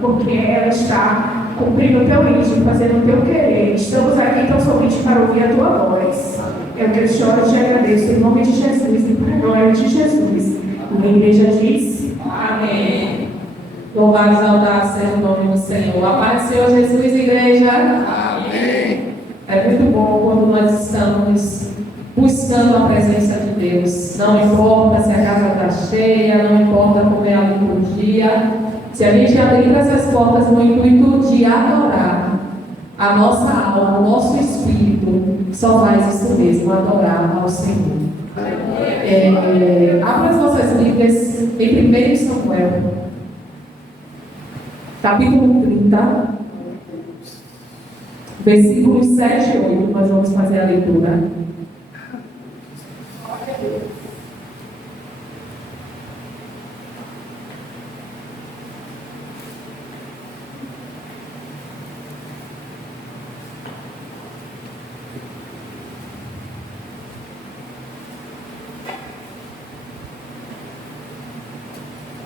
porque ela está cumprindo o teu ritmo, fazendo o teu querer. Estamos aqui tão somente para ouvir a tua voz. Eu te choro e te agradeço em nome de Jesus e para a glória de Jesus. E a igreja diz: Amém. Louvado e exaltado seja o nome do Senhor. A paz do Senhor Jesus, igreja. Amém. É muito bom quando nós estamos buscando a presença de Deus. Não importa se a casa está cheia, não importa como é a liturgia. Se a gente abrir essas portas no intuito de adorar, a nossa alma, o nosso espírito só faz isso mesmo, adorar ao Senhor. Abra as nossas Bíblias em 1 Samuel, capítulo 30, versículos 7 e 8. Nós vamos fazer a leitura.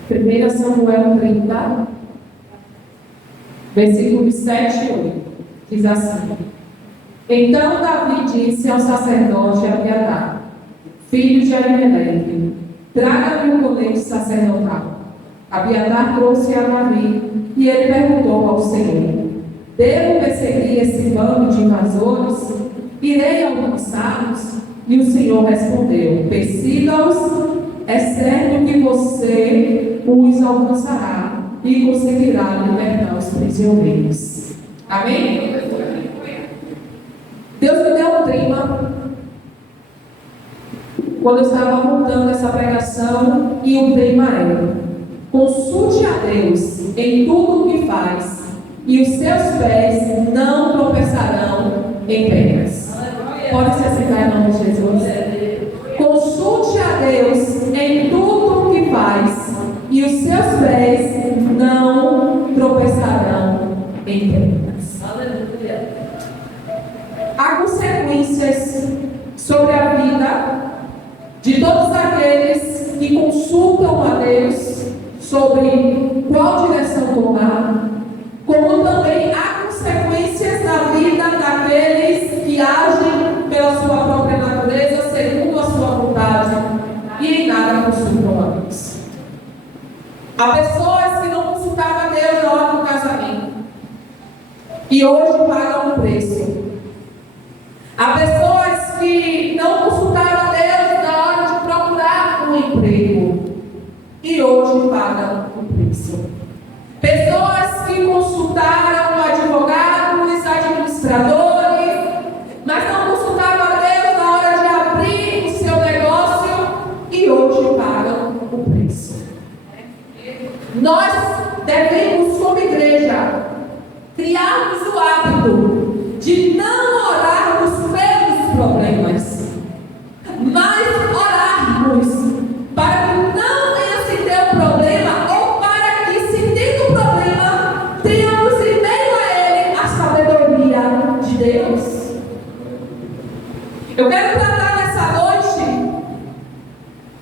Primeira Samuel 30, versículos 7 e 8, diz assim: Então Davi disse ao sacerdote Abiatar, filho de Ahimelech, traga-me o colete sacerdotal. Abiatar trouxe a Davi, e ele perguntou ao Senhor: Devo perseguir esse bando de invasores? Irei alcançá-los? E o Senhor respondeu: Persiga-os, é certo que você os alcançará e conseguirá libertar os prisioneiros. Amém? Deus me deu um tema quando eu estava montando essa pregação, e o tema é: consulte a Deus em tudo o que faz, e os seus pés não tropeçarão em pedras. Pode se assentar em nome de Jesus. Consulte a Deus em tudo o que faz, e os seus pés não tropeçarão em pedras. Aleluia. Há consequências sobre a vida de todos aqueles que consultam a Deus sobre qual direção tomar, como também há consequências na vida daqueles que agem pela sua própria natureza, segundo a sua vontade, e em nada consultam a Deus. Há pessoas que não consultavam a Deus na hora do casamento e hoje pagam um preço. Há pessoas que não consultaram a Deus na hora de procurar um emprego e hoje pagam um preço. Pessoas que consultaram advogados, administradores, mas não consultaram a Deus na hora de abrir o seu negócio e hoje pagam o preço. Nós devemos, como igreja, criarmos o hábito de não orarmos pelos problemas, mas orarmos para que não venha se ter o problema, ou para que, se tendo o problema, tenhamos em meio a ele a sabedoria de Deus. Eu quero tratar nessa noite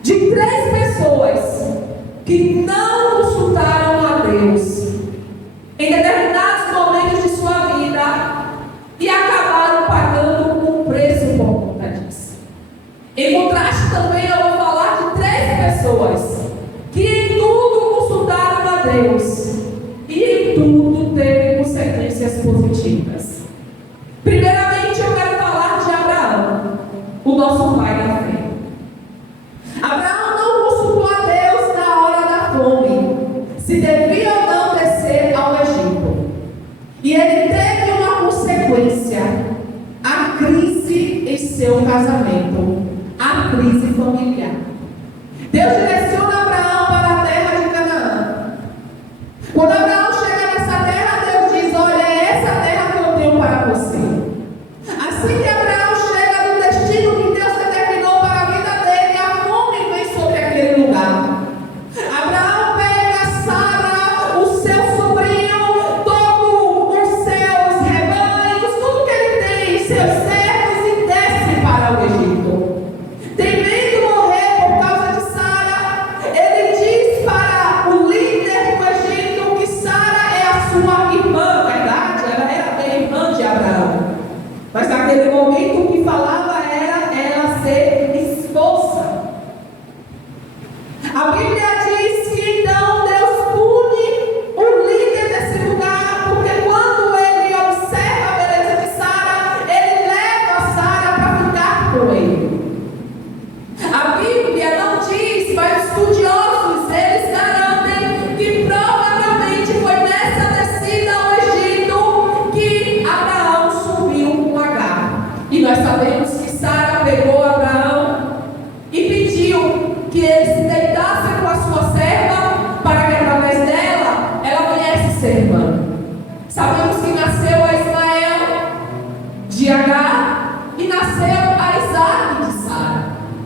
de 3 pessoas que não consultaram a Deus em determinados momentos de sua vida e acabaram pagando um preço por conta disso. Em contraste, também eu vou falar de 3 pessoas que em tudo consultaram a Deus e em tudo teve consequências positivas. Primeiramente, eu quero falar de Abraão, o nosso pai da fé. Abraão não consultou a Deus na hora da fome, se devia ou não descer ao Egito. E ele teve uma consequência: a crise em seu casamento, a crise familiar. Deus direciona Abraão para a terra de Canaã. Quando Abraão chega nessa terra, Deus diz: olha, é essa terra que eu tenho para você. Assim que Abraão chega no destino que Deus determinou para a vida dele, a fome vem sobre aquele lugar. Abraão pega Sara, o seu sobrinho, todos os seus rebanhos, tudo que ele tem, seus servos, e desce para o Egito. Temendo morrer por causa de Sara, ele diz para o líder do Egito que Sara sua irmã, verdade? Ela era a irmã de Abraão. Mas naquele momento o que falava era ela ser esposa. A Bíblia diz que então Deus pune o líder desse lugar, porque quando ele observa a beleza de Sara, ele leva Sara para ficar com ele. A Bíblia não diz, mas estudiosos, eles garantem que provavelmente foi nessa descida ao Egito que Abraão subiu com Agar. E nós sabemos que Sara pegou Abraão e pediu que ele se deitasse com a sua serva para que através dela ela viesse ser irmã. Sabemos que nasceu a Ismael de Agar e nasceu a Isaac de Sara.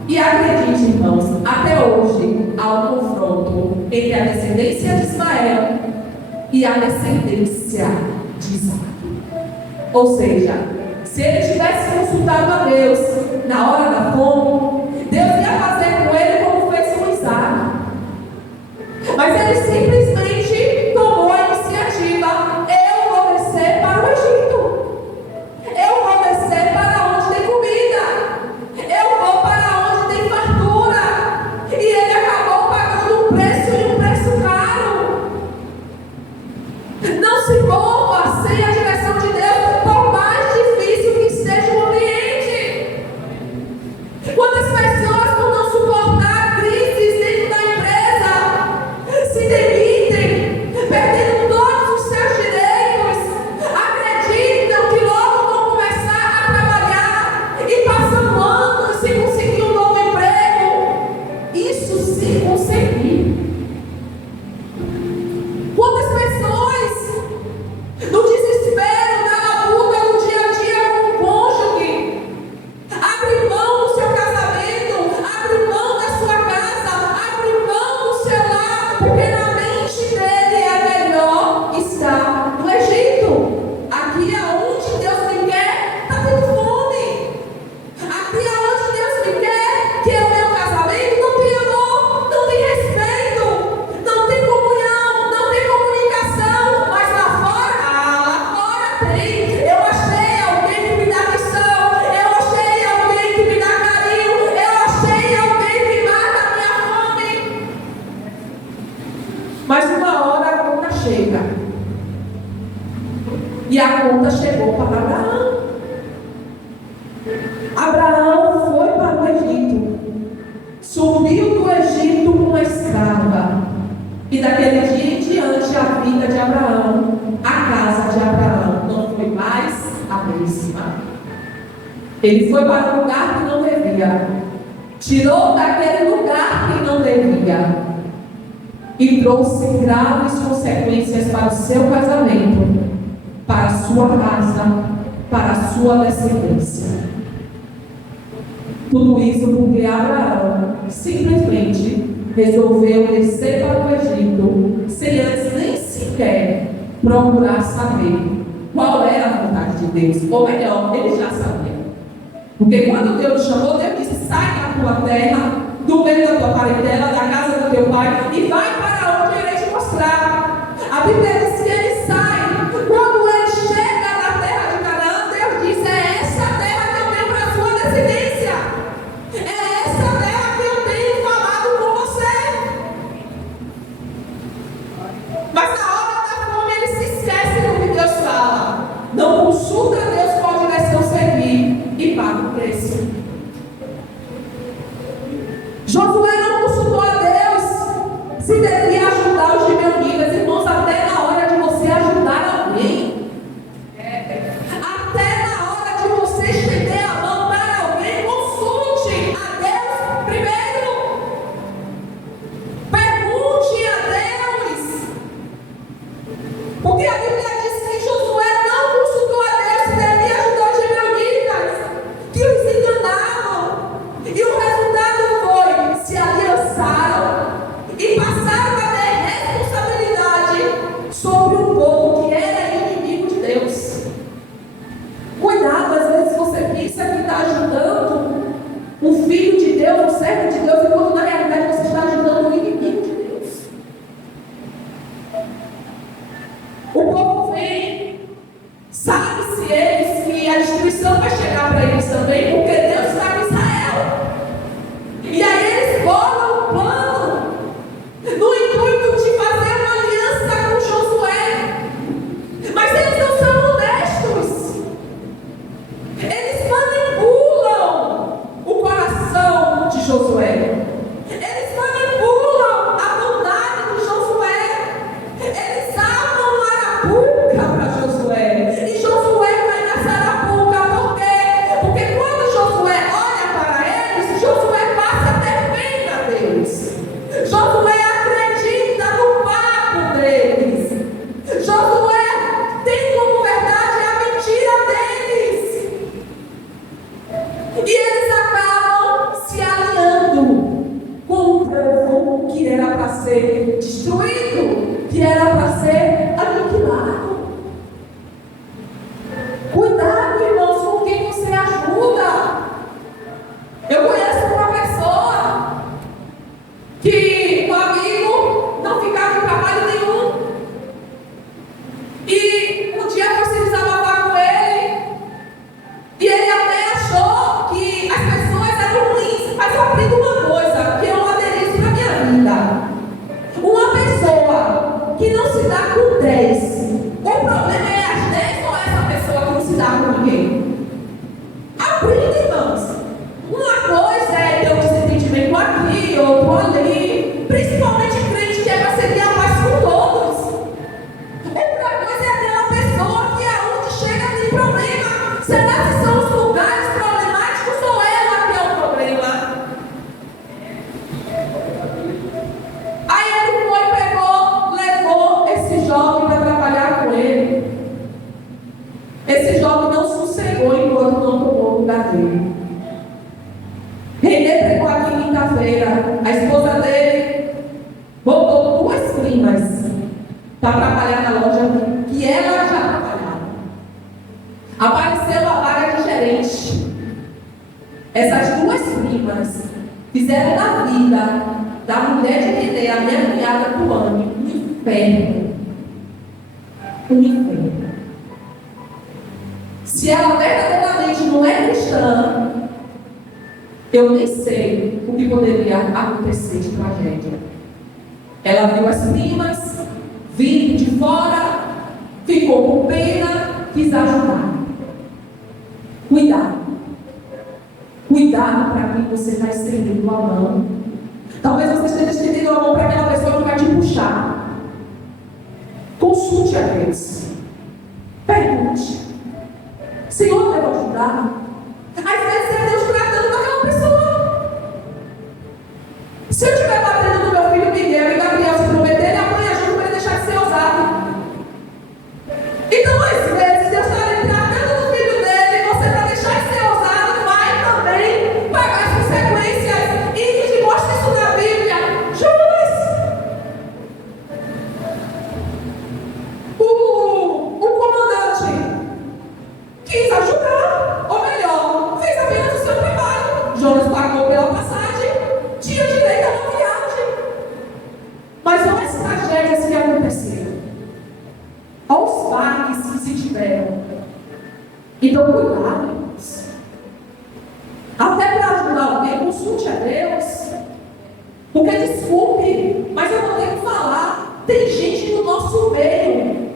E acredite, irmãos, até hoje há um confronto entre a descendência de Ismael e a descendência de Isaac. Ou seja, se ele tivesse consultado a Deus na hora da fome, Deus ia fazer com ele como fez com Isaac. Mas ele simplesmente tomou a iniciativa: eu vou descer para o Egito. Eu vou descer para onde tem comida. Eu vou para onde tem fartura. E ele acabou pagando um preço, e um preço caro. Não se mova sem a direção de Deus, por mais difícil que seja o ambiente. Quantas pessoas, por não suportar crises dentro da empresa, se demitem, perdendo todos os seus direitos, acreditam que logo vão começar a trabalhar e passam anos sem conseguir um novo emprego. Isso se conseguir. Quantas pessoas, no desespero, na luta, no dia a dia com o cônjuge, abre mão do seu casamento, abre mão da sua casa, abre mão do seu lar, porque na mente dele é melhor estar no Egito. Aqui aonde Deus me quer, está tendo fome. Aqui aonde Deus me quer, que é o meu casamento, não tem amor, não tem respeito, não tem comunhão, não tem comunicação. Mas lá fora tem. Eu achei alguém que me dá missão, eu achei alguém que me dá carinho, eu achei alguém que mata a minha fome. Mas uma hora a conta chega. E a conta chegou para Abraão. Abraão foi para o Egito, subiu do Egito com uma escrava, e daquele dia em diante a vida de Abraão, a casa de Abraão, não foi mais a mesma. Ele foi para um lugar que não devia, tirou daquele lugar que não devia, e trouxe graves consequências para o seu casamento, para a sua casa, para a sua descendência. Tudo isso porque Abraão simplesmente resolveu descer para o Egito, sem antes nem sequer procurar saber qual era a vontade de Deus. Ou melhor, ele já sabia. Porque quando Deus chamou, Deus disse: sai da tua terra, do meio da tua parentela, da casa do teu pai, e vai para onde eu irei te mostrar. A Bíblia diz que ele sai. Quando ele chega na terra de Canaã, Deus diz: é essa terra que eu tenho para a sua descendência. É essa terra que eu tenho falado com você. Mas na hora da fome ele se esquece do que Deus fala. Não consulta Deus qual direção seguir e paga o preço. Josué não consultou a Deus se deveria ajudar os gibeonitas. Irmãos, até na hora de você ajudar alguém, até na hora de você estender a mão para alguém, consulte a Deus primeiro. Pergunte a Deus. Porque a Bíblia diz que Josué não consultou a Deus se deveria ajudar os gibeonitas, que os enganavam. E o resultado foi: se aliançaram e passaram a ter responsabilidade sobre um povo que era inimigo de Deus. Cuidado, às vezes você pensa que está ajudando um filho de Deus, um servo de Deus, enquanto na realidade você está ajudando um inimigo de Deus. O povo vem, sabe-se eles que a destruição vai chegar para eles também, porque Deus está com Israel. E aí eles bolam um plano no intuito de fazer uma aliança com Josué. Mas eles não são honestos. Eles manipulam o coração de Josué. Eles manipulam a vontade de Josué. Eles armam uma arapuca para Josué. E Josué vai nessa arapuca. Por quê? Porque quando Josué olha para eles, Josué passa a ter pena deles. Josué acredita no papo deles. Josué tem como verdade a mentira deles. E eles acabam se alinhando com um povo que era para ser destruído, que era para ser aniquilado. Cuidado, irmãos, com quem você ajuda. Eu conheço uma pessoa que o amigo não ficava em trabalho nenhum. E um dia eu fui desabafar com ele. E ele até achou que as pessoas eram ruins. Mas eu aprendi uma coisa que eu aderi isso na minha vida. Uma pessoa que não se dá com 10. O problema é as 10 ou essa pessoa que não se dá com ninguém? Aprenda, irmãos. Uma coisa é ter um desentendimento aqui, outro ali. Principalmente crente que é para seguir a paz com todos. Outra coisa é aquela pessoa que aonde chega tem problema. Será que são os lugares problemáticos ou ela que é o problema? Aí ele foi, levou esse jovem para trabalhar com ele. Esse jovem não sossegou enquanto não tomou o lugar dele. Renê pegou aqui quinta-feira. A esposa dele botou 2 primas para trabalhar na loja que ela já trabalhava. Apareceu a vaga de gerente. Essas 2 primas fizeram da vida da mulher de Renê, a minha cunhada Tuane, um inferno. Um inferno. Se ela verdadeiramente não é cristã, eu nem sei o que poderia acontecer de tragédia. Ela viu as primas vindo de fora, ficou com pena, quis ajudar. Cuidado. Cuidado para quem você está estendendo a mão. Talvez você esteja estendendo a mão para aquela pessoa que vai te puxar. Consulte a Deus. Pergunte: Senhor, eu devo ajudar? Às vezes é Deus tratando com aquela pessoa. Se eu estiver batendo no meu filho Miguel e Gabriel se prometerem, amanhã junto para ele deixar de ser ousado. Então, às vezes, Deus está ali tratando do filho dele, e você, para deixar de ser ousado, vai também pagar as consequências. E que mostra isso na Bíblia. Judas. O comandante quis ajudar, ou melhor, fez apenas o seu trabalho. Jonas pagou pela passagem, tinha direito a uma viagem. Mas olha as tragédias que aconteceram. Olha os baques que se tiveram. Então, cuidado, irmãos. Até para ajudar alguém, consulte a Deus. Porque, desculpe, mas eu vou ter que falar. Tem gente no nosso meio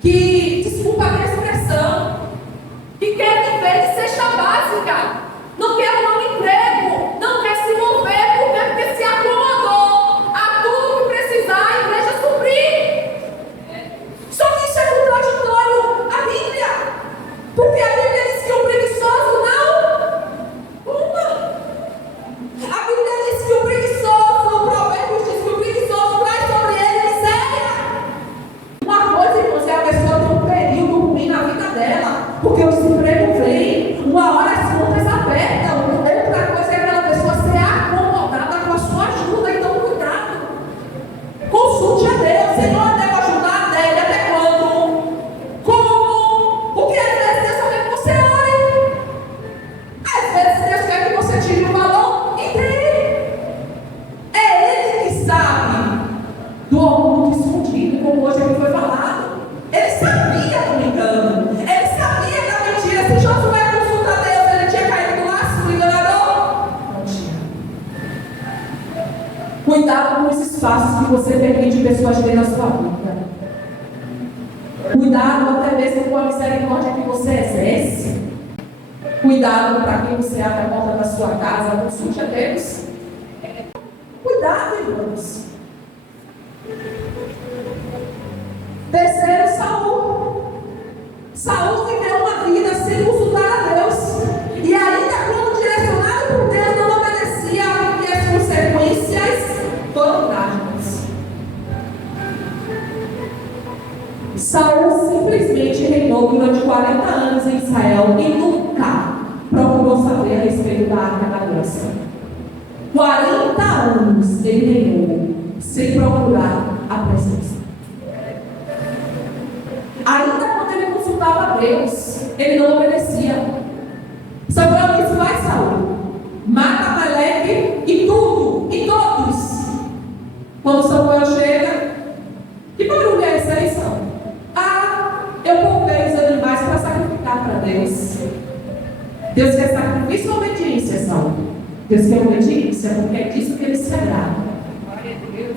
que, desculpa a minha expressão, que quer viver de cesta básica, não quer um emprego, não quer se mover, porque se acomodou a tudo que precisar a igreja suprir. Só que isso é contraditório à Bíblia, porque a Bíblia diz que o preguiçoso não uma. A Bíblia diz que o preguiçoso, o Provérbios diz que o preguiçoso traz sobre ele miséria. Uma coisa, irmãos, é a pessoa ter um período ruim na vida dela, porque o desemprego vem, uma hora as contas apertam. Outra coisa é aquela pessoa ser acomodada com a sua ajuda. Então, cuidado. Consulte a Deus. Senhor, eu devo ajudar dele até quando? Como? Porque às vezes Deus só quer que você ore. Às vezes Deus quer que você tire o valor e dê. É Ele que sabe do oculto escondido, como hoje aqui foi falado. você permite pessoas terem na sua vida. Cuidado até mesmo com a misericórdia que você exerce. Cuidado para quem você abre a porta da sua casa. Consulte a Deus. Cuidado, irmãos. Terceiro, Saul. Saul viveu uma vida sem consultar a Deus. E ainda quando direcionado por Deus, não obedecia, porque as consequências foram trágicas. Saul simplesmente reinou durante 40 anos em Israel e nunca procurou saber a respeito da Arca da Aliança. 40 anos ele reinou sem procurar a presença. Ainda quando ele consultava a Deus, ele não obedecia. Samuel disse: vai, Saul, mata Amaleque e tudo, e todos. Quando Samuel chega, que barulho é essa eleição? Eu poupei os animais para sacrificar para Deus. Deus quer sacrifício ou obediência, Saul? Deus quer obediência, porque é disso que ele se agrada. Glória a Deus.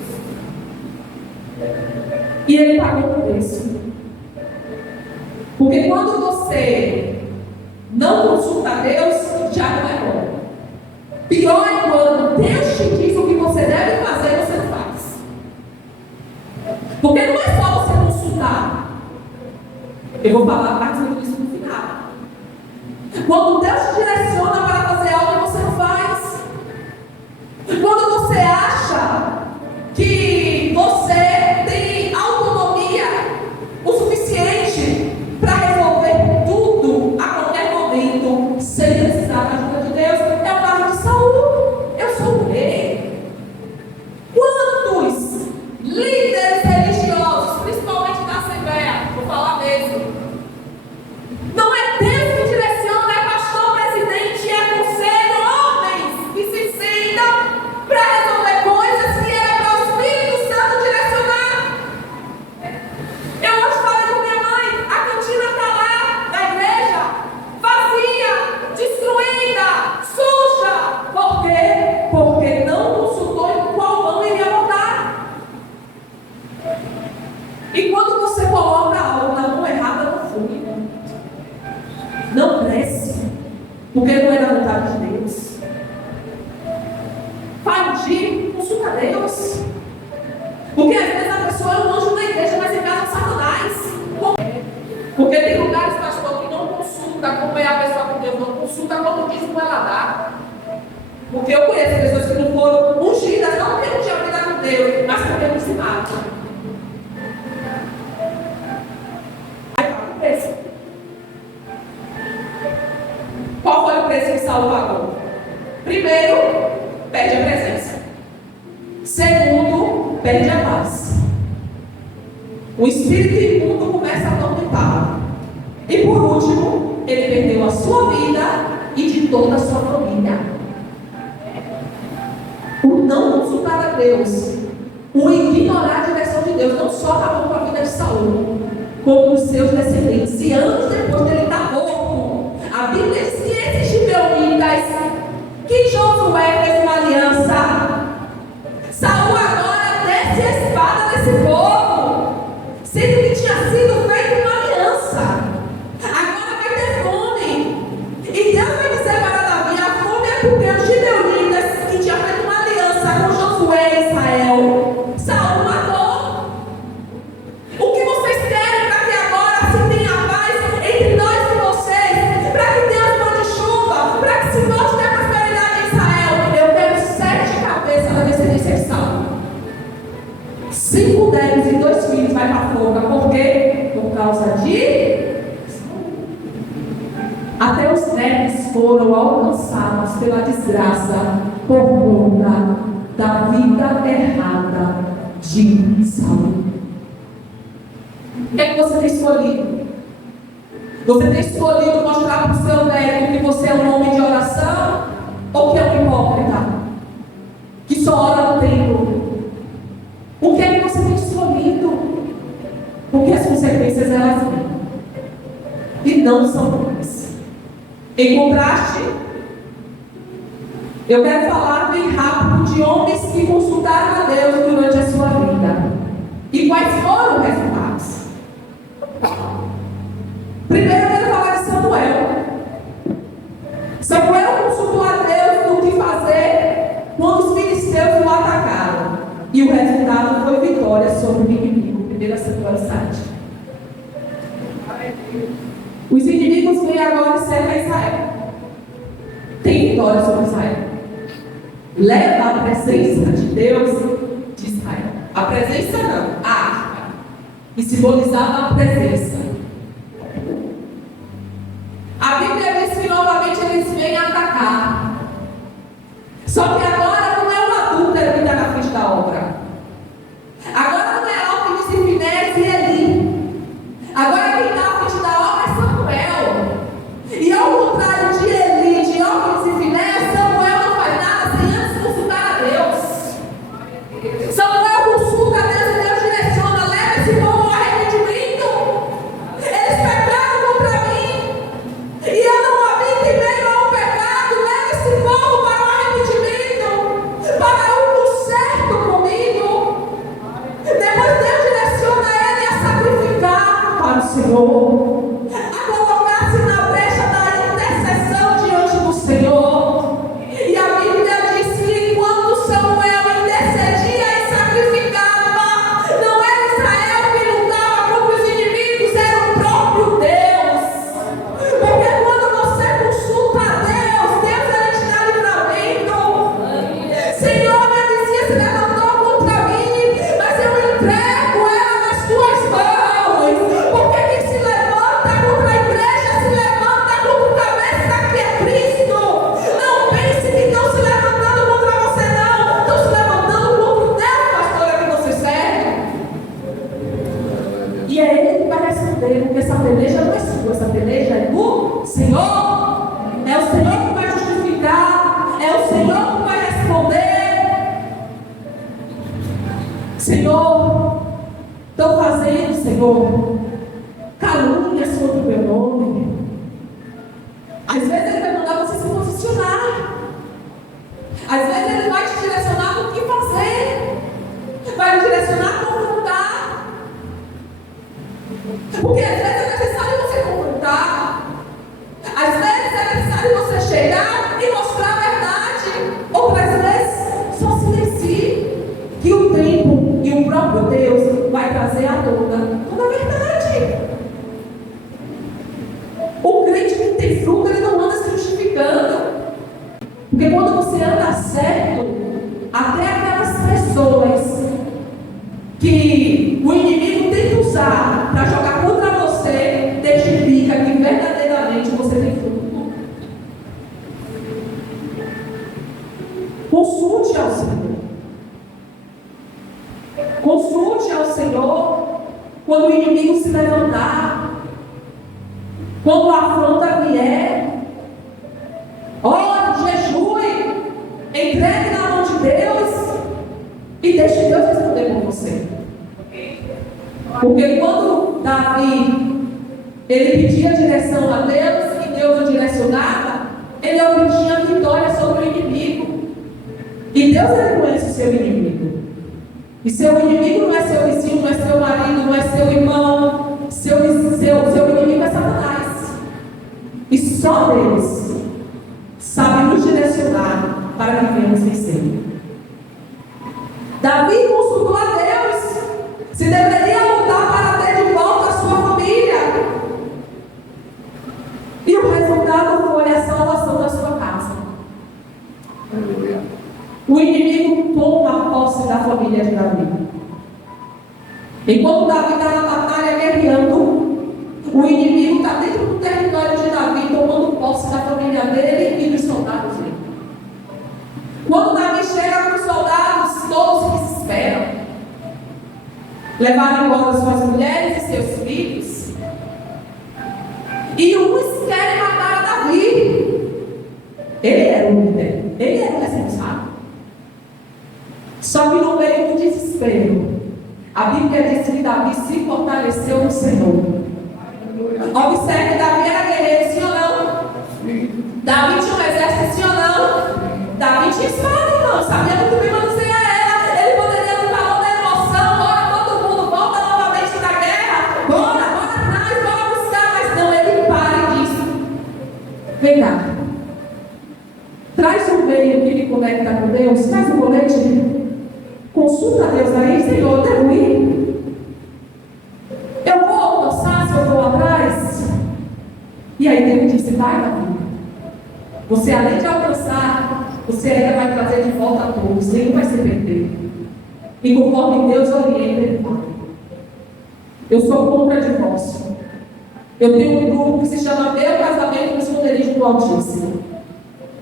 E ele pagou por isso. Porque quando você não consulta a Deus, já não é bom. Pior é quando Deus te diz o que você deve fazer e você não faz. Porque não é só você consultar. Eu vou falar mais sobre isso no final. Quando Deus te direciona para fazer algo que você não faz. Quando você acha que você tem autonomia o suficiente para resolver tudo a qualquer momento, sem precisar da ajuda de Deus, é o caso de Saul. Eu sou o rei. Quantos líderes religiosos, principalmente na Assembleia, vou falar mesmo, não é Deus que direciona, é pastor, presidente, é conselho, homens que se sentam para resolver coisas que era para o Espírito Santo direcionar. Eu hoje falei com minha mãe, a cantina está lá na igreja, vazia, destruída, suja. Por quê? Porque não consultou em qual mão ele ia botar. E quando você coloca algo na mão errada, não flui. Não cresce, porque não é da vontade de Deus. Vai ungir, consulta a Deus. Porque às vezes a pessoa é um anjo na igreja, mas em casa é Satanás. Porque tem lugares, pastor, que não consulta como é a pessoa com Deus, não consulta como diz com ela dá. Porque eu conheço pessoas que não foram ungidas, não porque não tinham vida com Deus, mas porque não se matam. Aí paga o preço. Qual foi o preço que Saul pagou? Primeiro, perde a presença. Segundo, perde a paz. O espírito imundo começa a atormentá-lo. E por último, ele perdeu a sua vida e de toda a sua família. O não consultar a Deus, o ignorar a direção de Deus, não só acabou com a vida de Saul, como os seus descendentes. E anos depois dele estar morto, a Bíblia diz que esses gibeonitas, que Josué fez uma aliança, Saul agora desce a espada desse povo, sendo que tinha sido feita uma aliança. Agora vai ter fome. E Deus vai dizer para Davi: a fome é porque os gibeonitas, que tinham feito uma aliança com Josué e Israel, Saul matou. O que vocês querem para que agora se tenha paz entre nós e vocês? Para que Deus mande chuva? Para que se volte a ter prosperidade em Israel? Eu quero 7 cabeças da descendência de Saul. 5 mulheres e 2 filhos vai para a forca. Por quê? Por causa de até os netos foram alcançados pela desgraça por conta da vida errada de Saul. O que é que você tem escolhido? Você tem escolhido mostrar para o seu neto que você é um homem de oração ou que é um hipócrita que só ora no templo? O que é que você tem escolhido? Porque as consequências elas vêm e não são boas. Em contraste, Eu quero falar bem rápido de homens que consultaram a Deus durante a sua vida. E quais foram os resultados? Primeiro eu quero falar de Samuel. Samuel consultou a Deus no que fazer quando os filisteus o atacaram. E o resultado foi vitória sobre o inimigo. 1 Samuel 7. Os inimigos vêm agora e cercam Israel. Tem vitória sobre Israel. Leva a presença de Deus de Israel. A presença não, a arca. E simbolizava a presença. A Bíblia diz que novamente eles vêm atacar. Só que agora não é o adúltero que está na frente da obra. Agora não é Ófnis e Finéias e Eli. Agora quem está à frente da obra é Samuel. E ao contrário de Eli, de Ófnis e Finéias, Samuel não faz nada sem antes consultar a Deus. Samuel consulta a Deus e Deus direciona. Leva esse povo ao arrependimento. Eles pecaram contra mim. E eu não habito em meio ao pecado. Leva esse povo para o arrependimento, para o conserto comigo. Depois Deus direciona ele a sacrificar para o Senhor, a colocar-se na brecha da intercessão diante do Senhor. E a Bíblia diz que quando Samuel intercedia e sacrificava, não era Israel que lutava contra os inimigos, era o próprio Deus. Porque quando você consulta a Deus, Deus ele te dá livramento. Senhor, minha vizinha se levantou contra mim, mas eu entrego ela nas tuas mãos. Porque quem se levanta contra a igreja se levanta contra o cabeça que é Cristo. Não pense que estão se levantando contra você, não. Estão se levantando contra o Deus, pastora, que você serve. E é Ele que vai responder, porque essa peleja não é sua, essa peleja é do Senhor. É o Senhor que vai justificar, é o Senhor que vai responder. Senhor, estão fazendo, Senhor, calúnias contra o meu nome. Às vezes Ele vai mandar você se posicionar. Às vezes Ele vai te direcionar no que fazer. Vai te direcionar a confrontar. Porque às vezes é necessário você confrontar. Às vezes é necessário você chegar e mostrar a verdade. Outras vezes, só silencie. Que o tempo e o próprio Deus vai trazer à tona toda a verdade. O crente que tem fruto, ele não anda se justificando. Porque quando você anda certo, até aquelas pessoas que o inimigo tenta usar para jogar contra você, testifica que verdadeiramente você tem fruto. Consulte ao Senhor. Consulte ao Senhor quando o inimigo se levantar, quando a afronta vier. Ore, jejue, entregue na mão de Deus e deixe Deus responder por você. Porque quando Davi ele pedia direção a Deus e Deus o direcionava, ele obtinha vitória sobre o inimigo. E Deus ele conhece o seu inimigo. E seu inimigo não é seu vizinho, não é seu marido, não é seu irmão. Seu inimigo é Satanás. E só Deus sabe nos direcionar para que venhamos vencer. Davi consultou a Deus se deveria lutar para ter de volta a sua família. E o resultado foi a salvação da sua casa. O inimigo toma posse da família de Davi. Enquanto Davi está na batalha guerreando, o inimigo está dentro do território de Davi, tomando posse da família dele e dos soldados dele. Quando Davi chega com os soldados, todos se desesperam. Levaram embora suas mulheres e seus filhos. E uns querem matar Davi. Ele era o líder, ele era o responsável. Só que no meio do desespero, a Bíblia diz que Davi se fortaleceu no Senhor. Observe, Davi era guerreiro, sim ou não? Davi tinha um exército, sim ou não? Davi Vem cá. Traz um meio que me conecta com Deus. Traz um colete. Consulta a Deus aí, Senhor, eu devo ir? Eu vou alcançar se eu vou atrás? E aí Deus disse, vai, Davi. Você além de alcançar, você ainda vai trazer de volta a todos. Nenhum vai se perder. E conforme Deus orienta, ele vai. Eu sou contra divórcio. Eu tenho um grupo que se chama Meu Casamento com Esconderijo do Altíssimo.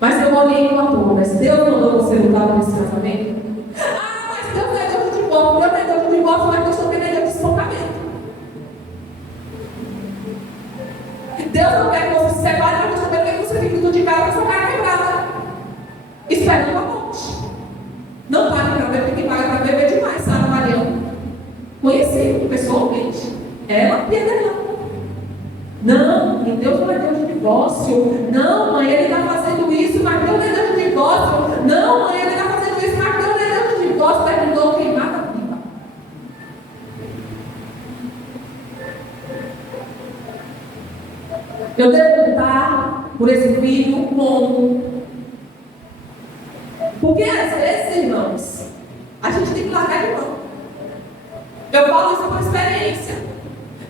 Mas eu oriento a todas. Deus mandou você lutar nesse casamento? Mas Deus não é Deus de divórcio. Deus não é Deus de divórcio, mas Deus também não é Deus de espancamento. Deus não quer que você se separe, mas Deus também quer que você fique tudo de casa com a sua cara quebrada. Esperando a morte. Não pague para beber, porque quem paga para beber é demais, Sara Mariana. Conheci pessoalmente. Ela e a dela. Não, Deus não é Deus de divórcio. Não, mãe, ele está fazendo isso, mas Deus não é Deus de divórcio. Não, mãe, ele está fazendo isso, mas Deus não é Deus de divórcio. Terminou queimada viva. Eu devo lutar por esse filho como? Porque às vezes, irmãos, a gente tem que largar de mão. Eu falo isso por experiência.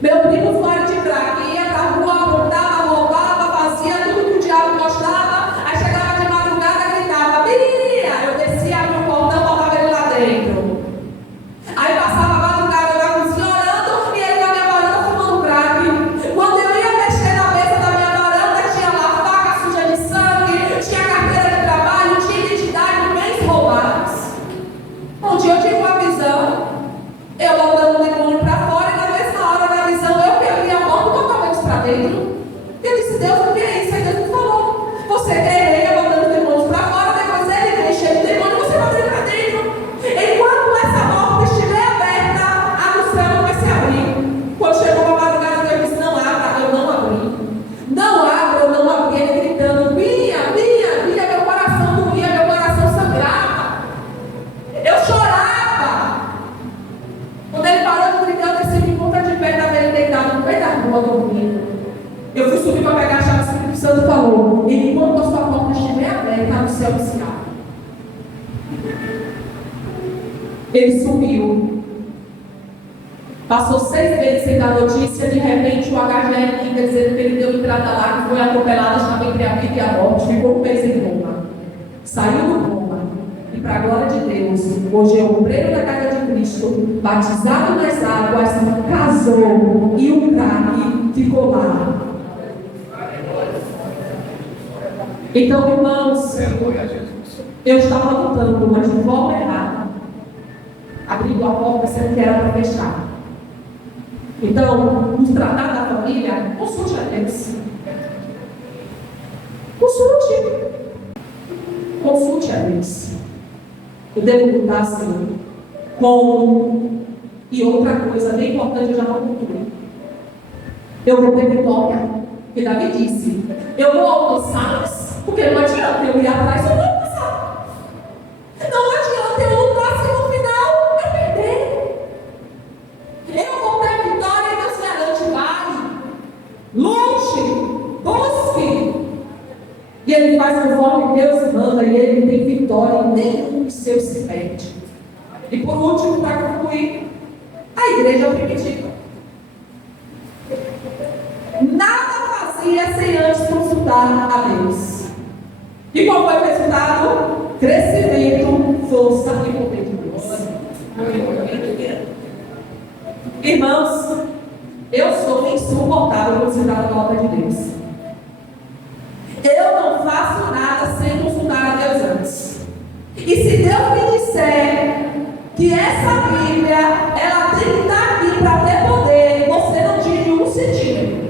Meu primo fora de crack, ia pra rua, apontava, roubava, fazia tudo que o diabo gostava. Aí chegava de madrugada, gritava, Bia! Eu descia, abria o portão, botava ele lá dentro. Aí passava a madrugada, eu na cozinha orando, e ele na minha varanda fumando crack. Quando eu ia mexer na mesa da minha varanda, tinha lá faca suja de sangue, tinha carteira de trabalho, tinha identidade, bens roubados. Um dia eu tive uma visão, eu botando o demônio pra fora, e na mesma hora da visão eu quebrei a mão e botava eles pra dentro. Eu disse, Deus, o que é isso? Aí Deus me falou, você guerreia botando demônios pra fora, depois ele vem cheio de demônio, você bota ele pra dentro. Enquanto essa porta estiver aberta, a do céu não vai se abrir. Quando chegou a madrugada, Deus disse, não abra, eu não abri. Não abra, eu não abri. Ele gritando, Bia, Bia, Bia, meu coração doía, meu coração sangrava. Eu chorava. Quando ele parou de gritar, eu desci de ponta de pé, estava ele deitado no meio da rua, dormindo. Eu fui subir para pegar a chave, o Espírito Santo falou, enquanto a sua porta estiver aberta, no céu se abre. Ele sumiu. Passou 6 meses sem dar notícia, de repente o HGR liga dizendo que ele deu entrada lá, que foi atropelado, estava entre a vida e a morte, ficou um mês em Roma. Saiu do Roma. E para a glória de Deus, hoje é o obreiro da casa de Cristo, batizado nas águas, casou e o craque ficou lá. Então, irmãos, eu estava lutando, mas de forma errada, abrindo a porta sendo que era para fechar. Então, nos tratar da família, consulte a Deus. Consulte a Deus. Eu devo lutar assim. Como? E outra coisa bem importante, eu já não concluí. Eu vou ter vitória. Porque Davi disse, eu vou alcançá-los. Porque não adianta eu ir atrás, eu vou alcançar. Não adianta eu lutar se no final eu perder. Eu vou ter vitória e Deus garante, vai. Lute, busque. E ele faz conforme Deus manda e ele tem vitória e nenhum dos seus se perde. E por último, para concluir, a igreja primitiva. Nada fazia sem antes consultar a Deus. E qual foi o resultado? Crescimento, força e poder de Deus. Irmãos, eu sou insuportável quando se trata da palavra de Deus. Eu não faço nada sem consultar a Deus antes. E se Deus me disser que essa Bíblia, ela tem que estar aqui para ter poder, você não tire nenhum centímetro.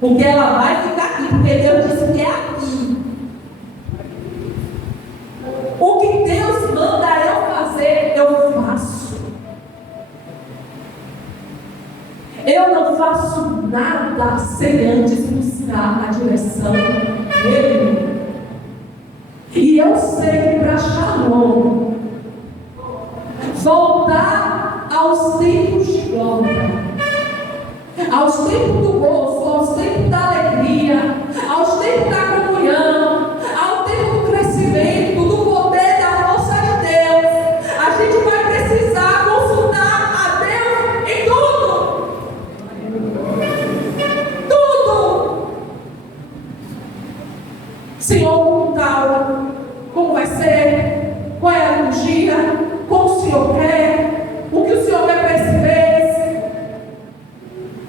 Porque ela vai ficar aqui, porque Deus disse que é aqui. O que Deus manda eu fazer, eu faço. Eu não faço nada sem antes buscar a direção dele. E eu sei que para Shalom, voltar aos tempos de glória, aos tempos do gozo, aos tempos da alegria, aos tempos da Senhor, tal, como vai ser? Qual é a liturgia? Como o Senhor quer? O que o Senhor quer para esse mês?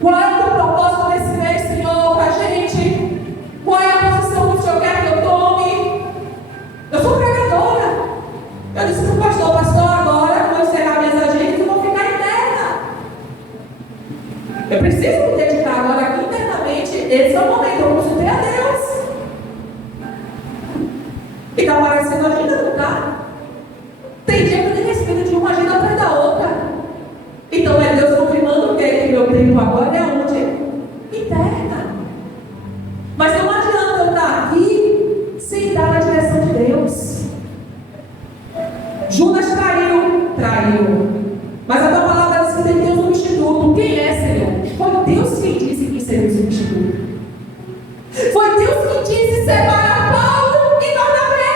Qual é o teu propósito desse mês, Senhor, para a gente? Qual é a posição que o Senhor quer que eu tome? Eu sou pregadora. Eu disse para o pastor, agora vou encerrar minhas agendas e vou ficar interna. Eu preciso me dedicar agora aqui internamente. Esse é o momento, eu consultei a Deus. E está aparecendo agenda, não está? Tem dia que eu tenho respeito de uma agenda atrás da outra. Então é Deus confirmando o quê? Que meu tempo agora é onde? Interna. Mas não adianta eu estar aqui sem dar na direção de Deus. Judas traiu. Mas a tua palavra diz que tem Deus no substituto. Quem é, Senhor? Foi Deus quem disse que seria o substituto. Foi Deus quem disse separar Paulo e Barnabé.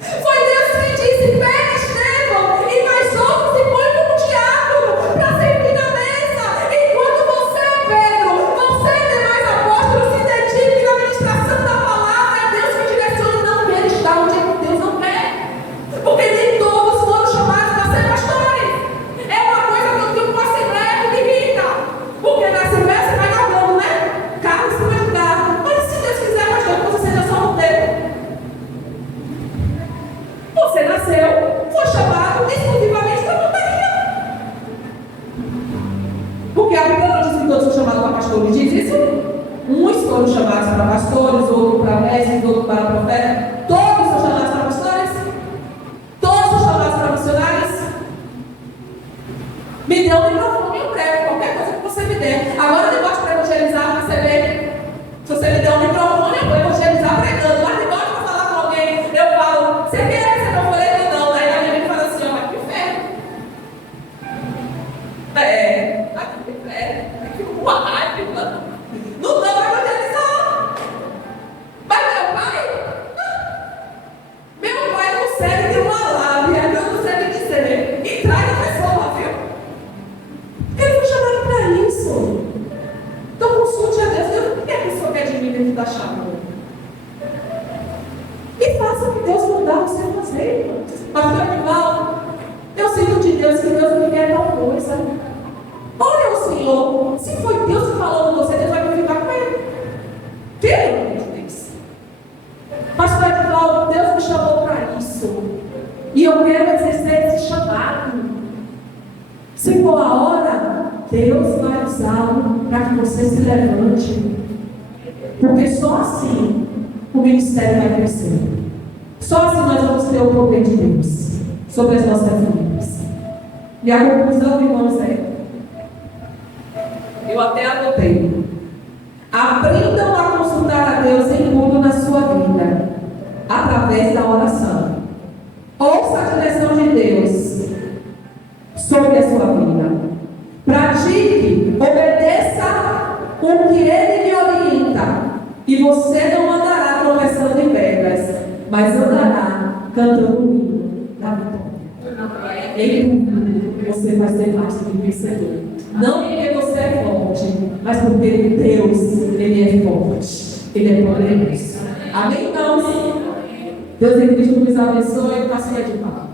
Foi Deus quem disse pega Estevão e mais outros e põe como diácono para servir na mesa. Enquanto você, Pedro, você e demais apóstolos se dediquem na administração da palavra, é Deus que direciona e não quer estar onde Deus não quer. Porque nem todos foram chamados para ser pastores. É uma coisa que eu tenho com a Assembleia que me irrita. Porque na Assembleia você vai jogando, né? Carro em cima de carro. Mas se Deus quiser, pastor, que você seja só um tempo. Você nasceu, foi chamado exclusivamente para montaria. Porque a Bíblia não diz que todos são chamados para pastores. Diz isso? Uns foram chamados para pastores, outros para mestres, outros para profetas. Todos são chamados para pastores? Todos são chamados para missionários? Me dê um microfone, eu prego, qualquer coisa que você me der. Agora eu gosto para evangelizar, você vê. Se você me der um microfone, eu vou evangelizar pregando. Mas eu gosto de falar com alguém, eu falo, você quer receber um folheto? Não. Aí a gente fala assim, ó, que inferno. Que inferno. Que uma raiva. Não dá para evangelizar. Mas meu pai consegue ter uma lábia, não consegue dizer, e traz a pessoa, viu? Ele foi chamado para isso. Então consulte a Deus. Deus, o que a pessoa quer de mim dentro da chamada? E faça o que Deus mandar você fazer. Pastor Edivaldo, eu sinto de Deus que Deus me quer tal coisa. Olha o Senhor, se foi Deus que falou com você, Deus vai ficar com ele. Pelo amor de Deus. Pastor Edivaldo, Deus me chamou para isso. E eu quero exercer esse chamado. Se for a hora, Deus vai usá-lo para que você se levante. Porque só assim o ministério vai crescer. Só assim nós vamos ter o poder de Deus sobre as nossas vidas. E a conclusão, irmãos, eu até anotei. Aprendam a consultar a Deus em tudo na sua vida, através da oração. Ouça a direção de Deus sobre a sua vida. Pratique, obedeça o que Ele lhe orienta. E você não andará tropeçando em pedras, mas andará cantando o hino da vitória. Em você vai ser mais do que vencedor. Não porque você é forte, mas porque Deus, Ele é forte. Ele é poderoso. Amém, irmãos? Deus em Cristo nos abençoe e passe de paz.